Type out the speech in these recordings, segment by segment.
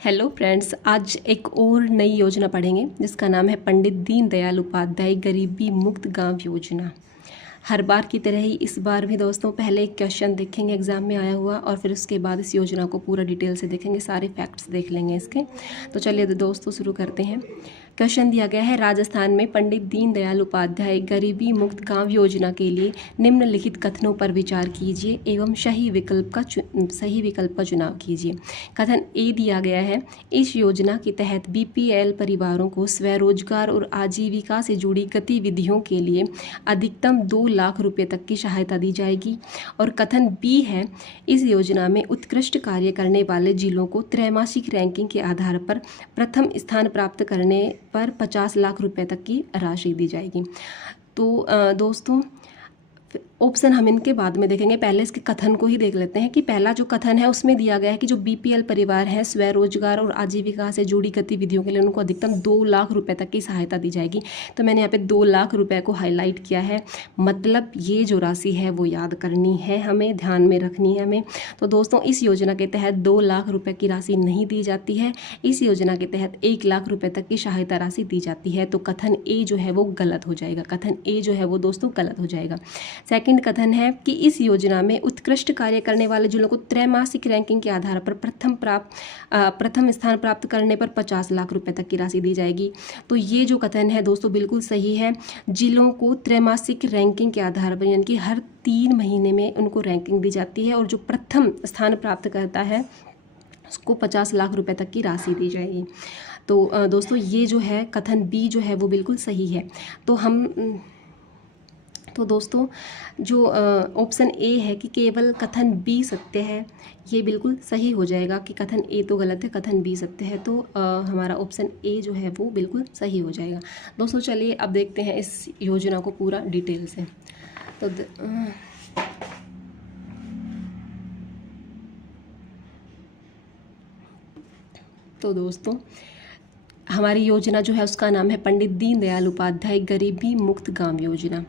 Hello friends, आज एक और नई योजना पढ़ेंगे जिसका नाम है पंडित दीनदयाल उपाध्याय गरीबी मुक्त गांव योजना। हर बार की तरह ही इस बार भी दोस्तों पहले एक क्वेश्चन देखेंगे एग्जाम में आया हुआ और फिर उसके बाद इस योजना को पूरा डिटेल से देखेंगे, सारे फैक्ट्स देख लेंगे इसके। तो चलिए दोस्तों शुरू करते हैं। क्वेश्चन दिया गया है, राजस्थान में पंडित दीनदयाल उपाध्याय गरीबी मुक्त गांव योजना के लिए निम्नलिखित कथनों पर विचार कीजिए एवं सही विकल्प का चुनाव कीजिए। कथन ए दिया गया है, इस योजना के तहत बीपीएल परिवारों को स्वरोजगार और आजीविका से जुड़ी गतिविधियों के लिए अधिकतम 2 लाख रुपए तक की सहायता दी जाएगी। और कथन बी है, इस योजना में उत्कृष्ट कार्य करने वाले जिलों को त्रैमासिक रैंकिंग के आधार पर प्रथम स्थान प्राप्त करने पर 50 लाख रुपए तक की राशि दी जाएगी। तो दोस्तों ऑप्शन हम इनके बाद में देखेंगे, पहले इसके कथन को ही देख लेते हैं कि पहला जो कथन है उसमें दिया गया है कि जो बीपीएल परिवार है स्वरोजगार और आजीविका से जुड़ी गतिविधियों के लिए उनको अधिकतम 2 लाख रुपए तक की सहायता दी जाएगी। तो मैंने यहाँ पे 2 लाख रुपए को हाईलाइट किया है, मतलब ये जो राशि है वो याद करनी है, हमें ध्यान में रखनी है हमें। तो दोस्तों इस योजना के तहत 2 लाख रुपये की राशि नहीं दी जाती है, इस योजना के तहत 1 लाख रुपये तक की सहायता राशि दी जाती है। तो कथन ए जो है वो गलत हो जाएगा, कथन ए जो है वो दोस्तों गलत हो जाएगा। सेकंड कथन है कि इस योजना में उत्कृष्ट कार्य करने वाले जिलों को त्रैमासिक रैंकिंग के आधार पर प्रथम स्थान प्राप्त करने पर 50 लाख रुपए तक की राशि दी जाएगी। तो ये जो कथन है दोस्तों बिल्कुल सही है। जिलों को त्रैमासिक रैंकिंग के आधार पर यानी कि हर 3 महीने में उनको रैंकिंग दी जाती है और जो प्रथम स्थान प्राप्त करता है उसको 50 लाख रुपए तक की राशि दी जाएगी। तो दोस्तों ये जो है कथन बी जो है वो बिल्कुल सही है। तो दोस्तों जो ऑप्शन ए है कि केवल कथन बी सत्य है, ये बिल्कुल सही हो जाएगा कि कथन ए तो गलत है, कथन बी सत्य है। तो हमारा ऑप्शन ए जो है वो बिल्कुल सही हो जाएगा। दोस्तों चलिए अब देखते हैं इस योजना को पूरा डिटेल से। तो दोस्तों हमारी योजना जो है उसका नाम है पंडित दीनदयाल उपाध्याय गरीबी मुक्त गांव योजना।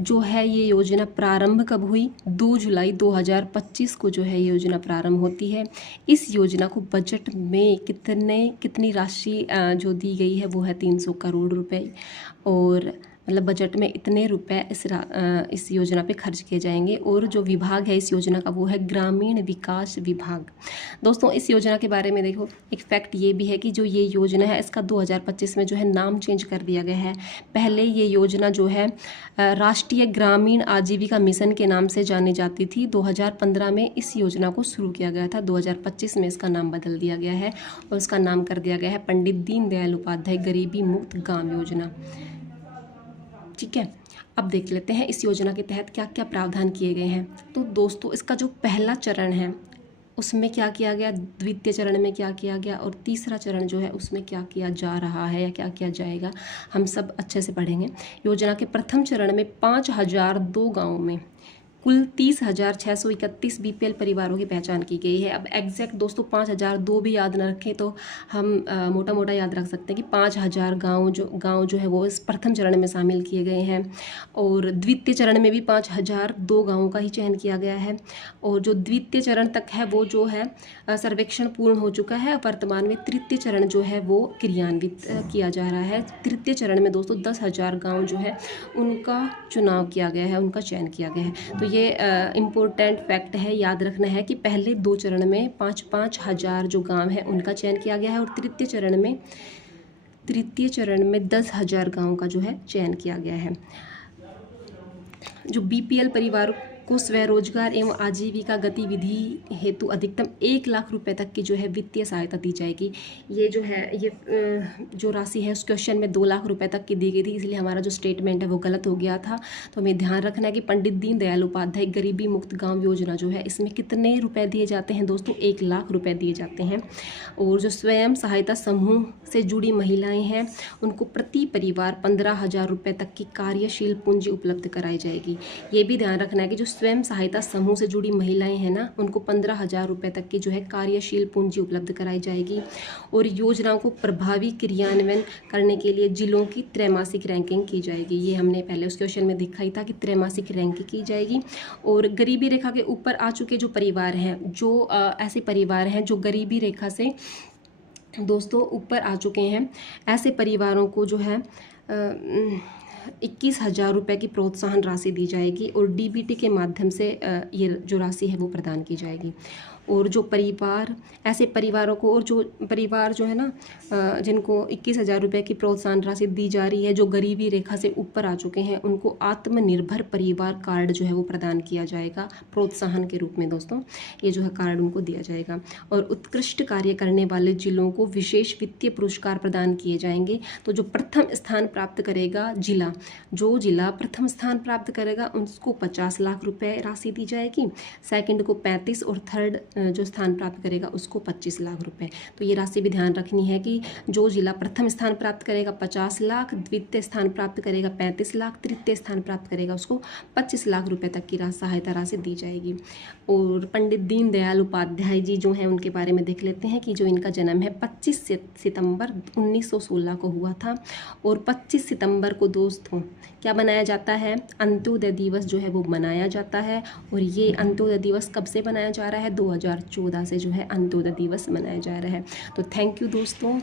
जो है ये योजना प्रारंभ कब हुई? 2 जुलाई 2025 को जो है ये योजना प्रारंभ होती है। इस योजना को बजट में कितनी राशि जो दी गई है वो है 300 करोड़ रुपए, और मतलब बजट में इतने रुपए इस योजना पे खर्च किए जाएंगे। और जो विभाग है इस योजना का वो है ग्रामीण विकास विभाग। दोस्तों इस योजना के बारे में देखो, एक फैक्ट ये भी है कि जो ये योजना है इसका 2025 में जो है नाम चेंज कर दिया गया है। पहले ये योजना जो है राष्ट्रीय ग्रामीण आजीविका मिशन के नाम से जानी जाती थी। 2015 में इस योजना को शुरू किया गया था, 2025 में इसका नाम बदल दिया गया है और इसका नाम कर दिया गया है पंडित दीनदयाल उपाध्याय गरीबी मुक्त गांव योजना। ठीक है, अब देख लेते हैं इस योजना के तहत क्या क्या प्रावधान किए गए हैं। तो दोस्तों इसका जो पहला चरण है उसमें क्या किया गया, द्वितीय चरण में क्या किया गया और तीसरा चरण जो है उसमें क्या किया जा रहा है या क्या किया जाएगा, हम सब अच्छे से पढ़ेंगे। योजना के प्रथम चरण में 5002 गाँव में कुल 30,631 बीपीएल परिवारों की पहचान की गई है। अब एग्जैक्ट दोस्तों 5,002 भी याद न रखें तो हम मोटा मोटा याद रख सकते हैं कि 5,000 गांव जो है वो इस प्रथम चरण में शामिल किए गए हैं। और द्वितीय चरण में भी 5,002 गाँवों का ही चयन किया गया है। और जो द्वितीय चरण तक है वो जो है सर्वेक्षण पूर्ण हो चुका है। वर्तमान में तृतीय चरण जो है वो क्रियान्वित किया जा रहा है। तृतीय चरण में दोस्तों 10,000 गाँव जो है उनका चुनाव किया गया है, उनका चयन किया गया है। तो ये इम्पोर्टेंट फैक्ट है, याद रखना है कि पहले 2 चरण में 5-5 हज़ार जो गांव है उनका चयन किया गया है और तृतीय चरण में 10,000 गाँव का जो है चयन किया गया है। जो बीपीएल परिवार को स्वरोजगार एवं आजीविका गतिविधि हेतु अधिकतम 1 लाख रुपए तक की जो है वित्तीय सहायता दी जाएगी। ये जो है ये जो राशि है उस क्वेश्चन में 2 लाख रुपए तक की दी गई थी, इसलिए हमारा जो स्टेटमेंट है वो गलत हो गया था। तो हमें ध्यान रखना है कि पंडित दीनदयाल उपाध्याय गरीबी मुक्त गाँव योजना जो है इसमें कितने रुपये दिए जाते हैं दोस्तों, 1 लाख रुपये दिए जाते हैं। और जो स्वयं सहायता समूह से जुड़ी महिलाएँ हैं उनको प्रति परिवार 15,000 रुपये तक की कार्यशील पूंजी उपलब्ध कराई जाएगी। ये भी ध्यान रखना है कि जो स्वयं सहायता समूह से जुड़ी महिलाएं हैं ना उनको 15,000 रुपये तक की जो है कार्यशील पूंजी उपलब्ध कराई जाएगी। और योजनाओं को प्रभावी क्रियान्वयन करने के लिए जिलों की त्रैमासिक रैंकिंग की जाएगी। ये हमने पहले उस क्वेश्चन में दिखाई था कि त्रैमासिक रैंकिंग की जाएगी। और गरीबी रेखा के ऊपर आ चुके जो परिवार हैं, जो ऐसे परिवार हैं जो गरीबी रेखा से दोस्तों ऊपर आ चुके हैं। ऐसे परिवारों को जो है 21,000 रुपये की प्रोत्साहन राशि दी जाएगी और डीबीटी के माध्यम से ये जो राशि है वो प्रदान की जाएगी। और जो परिवार, ऐसे परिवारों को, और जो परिवार जो है ना जिनको 21,000 रुपये की प्रोत्साहन राशि दी जा रही है, जो गरीबी रेखा से ऊपर आ चुके हैं, उनको आत्मनिर्भर परिवार कार्ड जो है वो प्रदान किया जाएगा प्रोत्साहन के रूप में। दोस्तों ये जो है कार्ड उनको दिया जाएगा। और उत्कृष्ट कार्य करने वाले जिलों को विशेष वित्तीय पुरस्कार प्रदान किए जाएंगे। तो जो प्रथम स्थान प्राप्त करेगा जिला, जो जिला प्रथम स्थान प्राप्त करेगा उसको 50 लाख रुपए राशि दी जाएगी, सेकंड को 35 और थर्ड जो स्थान प्राप्त करेगा उसको 25 लाख रुपए। तो ये राशि भी ध्यान रखनी है कि जो जिला प्रथम स्थान प्राप्त करेगा 50 लाख, द्वितीय स्थान प्राप्त करेगा 35 लाख, तृतीय स्थान प्राप्त करेगा उसको 25 लाख रुपए तक की सहायता राशि दी जाएगी। और पंडित दीनदयाल उपाध्याय जी जो हैं उनके बारे में देख लेते हैं कि जो इनका जन्म है 25 सितंबर 1916 को हुआ था। और 25 सितंबर को दोस्तों क्या मनाया जाता है? अंत्योदय दिवस जो है वो मनाया जाता है। और ये अंत्योदय दिवस कब से मनाया जा रहा है? 2014 से जो है अंत्योदय दिवस मनाया जा रहा है। तो थैंक यू दोस्तों।